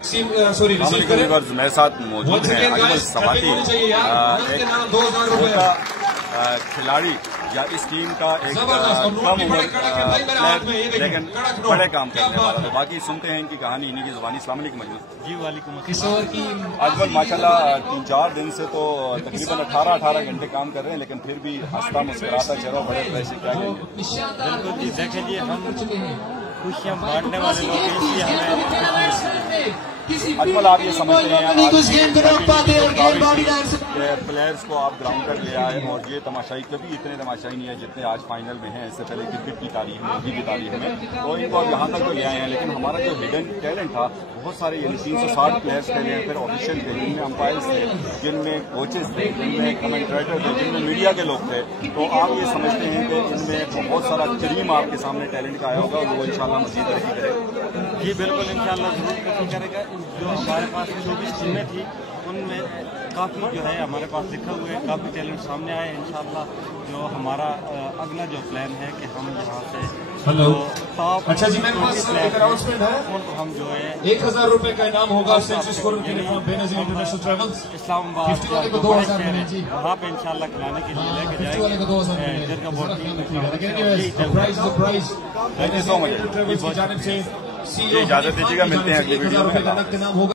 मेरे साथ मौजूद है अजमल सवाती, एक खिलाड़ी या इस टीम का एक कम उम्र प्लेयर लेकिन बड़े काम करने वाला। तो बाकी सुनते हैं इनकी कहानी इन्हीं की जुबानी। अस्सलाम वालेकुम अजमल। जी वालेकुम। अजमल माशाल्लाह 3-4 दिन से तो तकरीबन 18 घंटे काम कर रहे हैं, लेकिन फिर भी हंसता मुस्कुराता चेहरा बड़े पैसे क्या बिल्कुल जी। देखें जी, हम खुशियाँ बांटने वाले लोग हैं, इसलिए हमें अजमल आप ये समझते हैं प्लेयर्स को आप ग्राउंड तक ले आए, और ये तमाशाई कभी इतने तमाशाई नहीं है जितने आज फाइनल में हैं। इससे पहले क्रिकेट की तारीख में, की तारीख में, तो इनको आप यहाँ तक तो ले आए हैं। लेकिन हमारा जो हिडन टैलेंट था, बहुत सारे 360 प्लेयर्स खेले हैं, फिर ऑफिशियल थे, जिनमें अंपायर्स थे, जिनमें कोचेस थे, जिनमें कमेंट्रेटर थे, जिनमें मीडिया के लोग थे। तो आप ये समझते हैं कि इनमें बहुत सारा करीम आपके सामने टैलेंट का आया होगा, वो इंशाल्लाह मज़ीद तरक्की करेगा। जी बिल्कुल, इंशाल्लाह जरूर तरक्की करेगा। जो हमारे पास 24 टीमें थी, उनमें काफ़ी जो है हमारे पास लिखा हुआ है, काफ़ी टैलेंट सामने आए। इंशाल्लाह जो हमारा अगला जो प्लान है कि हम यहाँ से टॉप अच्छा जी, मेरे पास एक अनाउंसमेंट है। उनको हम जो है 1000 रुपए का इनाम होगा बेनजीर इंटरनेशनल ट्रेवल्स इस्लामाबाद, 50 वाले को 2000 मिले जी। वहाँ पे इंशाल्लाह खिलाने के लिए लेके जाएंगे। 50 वाले को 2000 मिले। Thank you so much. Travels की जानिब से इजाजत दीजिएगा, मिलते हैं अगली वीडियो में। इनाम होगा।